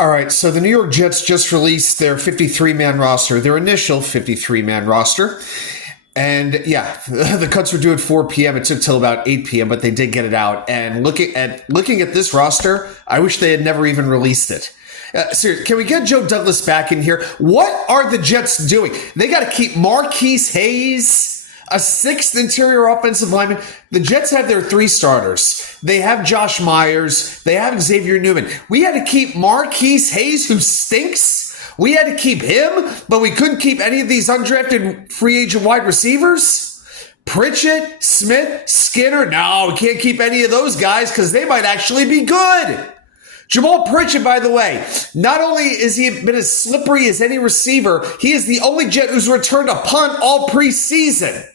All right, so the New York Jets just released their 53-man roster, their initial 53-man roster. And yeah, the cuts were due at 4 p.m. It took till about 8 p.m., but they did get it out. And looking at this roster, I wish they had never even released it. Seriously, can we get Joe Douglas back in here? What are the Jets doing? They got to keep Marquise Hayes, a sixth interior offensive lineman. The Jets have their three starters. They have Josh Myers. They have Xavier Newman. We had to keep Marquise Hayes, who stinks. We had to keep him, but we couldn't keep any of these undrafted free agent wide receivers. Pritchett, Smith, Skinner. No, we can't keep any of those guys because they might actually be good. Jamal Pritchett, by the way, not only has he been as slippery as any receiver, he is the only Jet who's returned a punt all preseason.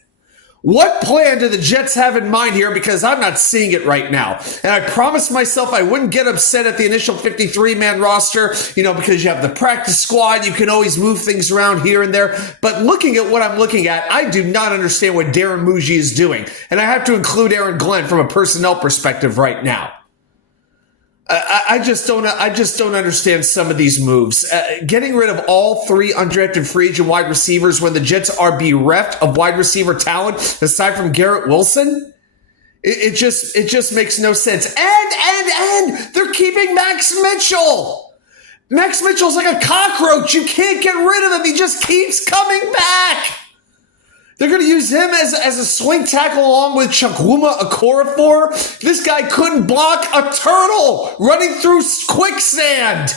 What plan do the Jets have in mind here? Because I'm not seeing it right now. And I promised myself I wouldn't get upset at the initial 53-man roster, because you have the practice squad. You can always move things around here and there. But looking at what I'm looking at, I do not understand what Darren Muji is doing. And I have to include Aaron Glenn from a personnel perspective right now. I just don't understand some of these moves. Getting rid of all three undrafted free agent wide receivers when the Jets are bereft of wide receiver talent, aside from Garrett Wilson, it just makes no sense. And they're keeping Max Mitchell. Max Mitchell's like a cockroach. You can't get rid of him. He just keeps coming back. They're going to use him as a swing tackle along with Chukwuma Okorafor. This guy couldn't block a turtle running through quicksand.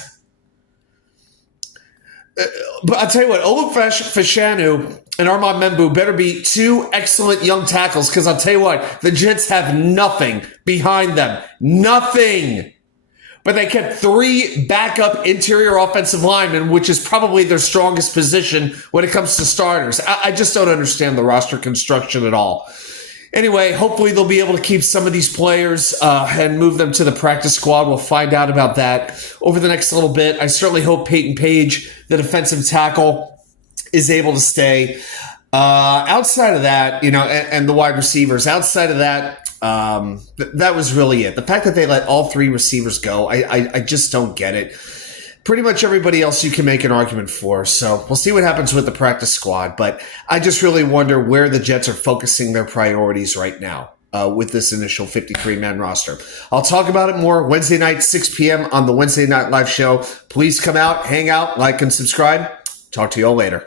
But I'll tell you what, Olu Fashanu and Armand Membu better be two excellent young tackles, because I'll tell you what, the Jets have nothing behind them. Nothing. But they kept three backup interior offensive linemen, which is probably their strongest position when it comes to starters. I just don't understand the roster construction at all. Anyway, hopefully they'll be able to keep some of these players and move them to the practice squad. We'll find out about that over the next little bit. I certainly hope Peyton Page, the defensive tackle, is able to stay. Outside of that, and the wide receivers, outside of that, that was really it. The fact that they let all three receivers go, I just don't get it. Pretty much everybody else you can make an argument for. So we'll see what happens with the practice squad. But I just really wonder where the Jets are focusing their priorities right now with this initial 53-man roster. I'll talk about it more Wednesday night, 6 p.m. on the Wednesday Night Live show. Please come out, hang out, like, and subscribe. Talk to you all later.